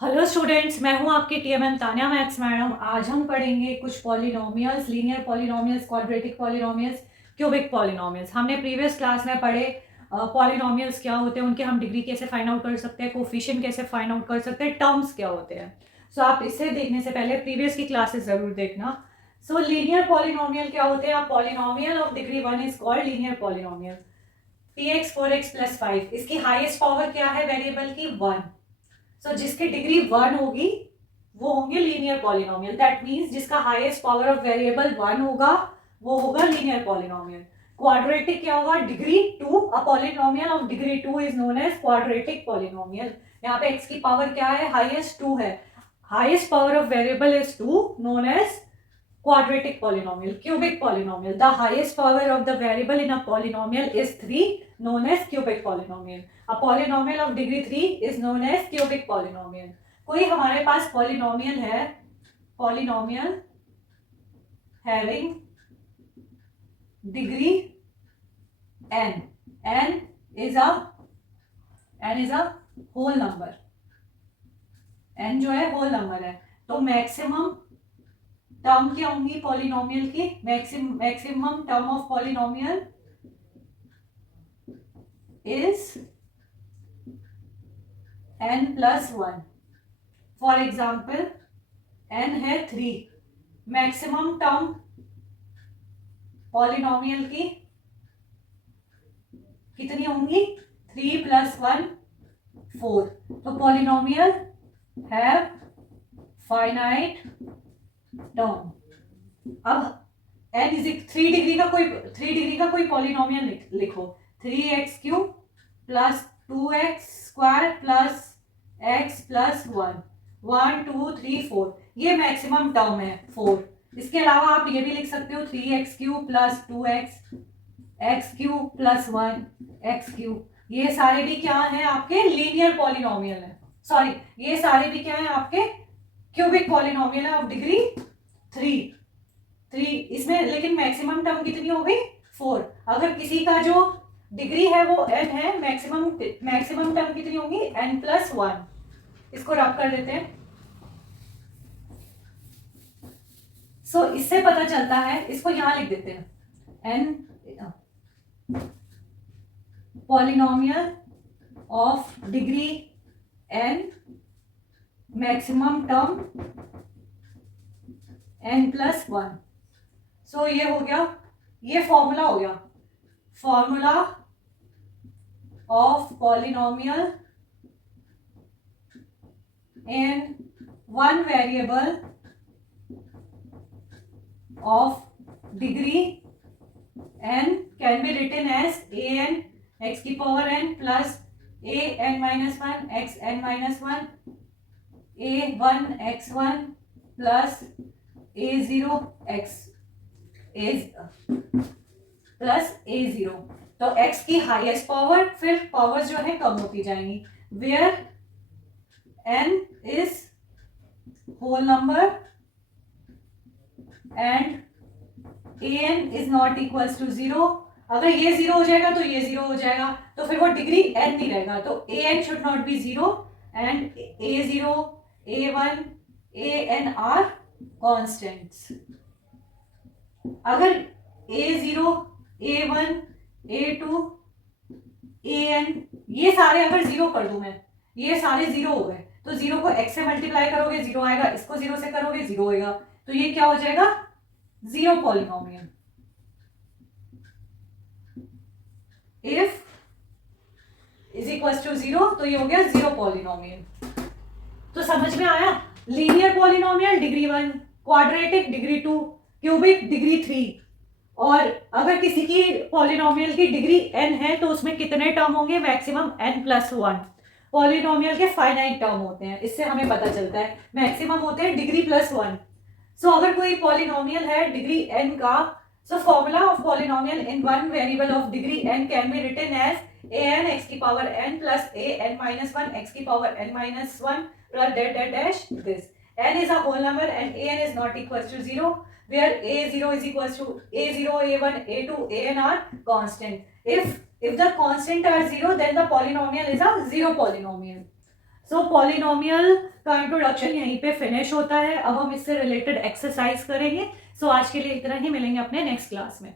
Hello students, मैं हूं आपकी टीएमएम तान्या मैथ्स मैडम। आज हम पढ़ेंगे कुछ polynomials, linear polynomials, quadratic polynomials, cubic polynomials. हमने प्रीवियस क्लास में पढ़े पॉलिनोमियल्स क्या होते हैं, उनके हम डिग्री कैसे फाइंड आउट कर सकते हैं, कोफिशिएंट कैसे फाइंड आउट कर सकते हैं, टर्म्स क्या होते हैं। सो आप इसे देखने से पहले प्रीवियस की क्लासेस जरूर देखना। सो लीनियर पॉलिनोमियल क्या होते हैं? Polynomial of degree 1 is called linear polynomial. 3x 4x + 5, इसकी हाईएस्ट पावर क्या है वेरिएबल की? 1। सो जिसकी डिग्री 1 होगी वो होंगे लीनियर पॉलिनोमियल। दैट मींस जिसका हाईएस्ट पावर ऑफ वेरिएबल 1 होगा वो होगा लीनियर पॉलिनोमियल। क्वाड्रेटिक क्या होगा? Degree 2। A polynomial of degree 2 is known as quadratic polynomial. यहाँ पे x की पावर क्या है? हाईएस्ट 2 है। Highest power of variable is 2, known as quadratic polynomial. Cubic polynomial, the highest power of the variable in a polynomial is 3, known as cubic polynomial. A polynomial of degree 3 is known as cubic polynomial. कोई हमारे पास polynomial है, polynomial having degree n. n is a whole number. n जो है whole number है, तो maximum term क्या होंगी polynomial की? Maximum term of polynomial is n+1। For example n है 3, मैक्सिमम टर्म पॉलिनोमियल की कितनी होंगी? 3 + 1 4। तो पॉलिनोमियल हैव फाइनाइट टर्म। अब n इज 3 डिग्री का कोई पॉलिनोमियल लिखो। 3x³ + 2x² + x + 1 1 2 3 4, ये मैक्सिमम टर्म है 4। इसके अलावा आप ये भी लिख सकते हो 3x³ + 2x x³ + 1 x³। ये सारे भी क्या है? आपके लीनियर पॉलिनोमियल है। सॉरी, ये सारे भी क्या है? आपके क्यूबिक पॉलिनोमियल है ऑफ डिग्री 3। इसमें लेकिन मैक्सिमम टर्म कितनी हो गई? 4। अगर किसी का जो डिग्री है वो n है, मैक्सिमम टर्म कितनी होगी? n+1। इसको रब कर देते हैं। सो इससे पता चलता है, इसको यहां लिख देते हैं, n polynomial of degree n, maximum term n+1। So ये हो गया, ये फॉर्मूला हो गया, formula of polynomial in one variable of degree n can be written as an x⁴n plus an-1 xn-1 a1 x1 plus a0 x plus a0। तो x की highest power, फिर power जो है कम होती जाएंगी। Where n is whole number and an is not equals to 0। अगर ये 0 हो जाएगा तो ये 0 हो जाएगा, तो फिर वो डिग्री n नहीं रहेगा। तो an should not be 0 and a0 a1 an are constants. अगर a0 a1 a2 an ये सारे अगर 0 कर दूं मैं, ये सारे 0 हो गए, तो 0 को x से मल्टीप्लाई करोगे 0 आएगा, इसको 0 से करोगे 0 होएगा, तो ये क्या हो जाएगा? 0 polynomial. If is equals to 0, तो ये हो गया 0 पॉलिनोमियल। तो समझ में आया? Linear polynomial degree 1, quadratic degree 2, cubic degree 3। और अगर किसी की पॉलिनोमियल की डिग्री n है तो उसमें कितने टर्म होंगे? Maximum n+1। पॉलिनोमियल के फाइनाइट टर्म होते हैं, इससे हमें पता चलता है। मैक्सिमम होते हैं डिग्री +1। सो अगर कोई पॉलिनोमियल है डिग्री n का, so formula of polynomial in one variable of degree n can be written as an x⁴n plus an-1 x⁴n-1 plus dash this. n is a whole number and an is not equal to 0, where a0 is equals to a0 a1 a2 an are constant. If the constant are 0, then the polynomial is a 0 polynomial. So polynomial का introduction यहीं पे finish होता है। अब हम इससे related exercise करेंगे। सो आज के लिए इतना ही, मिलेंगे अपने नेक्स्ट क्लास में।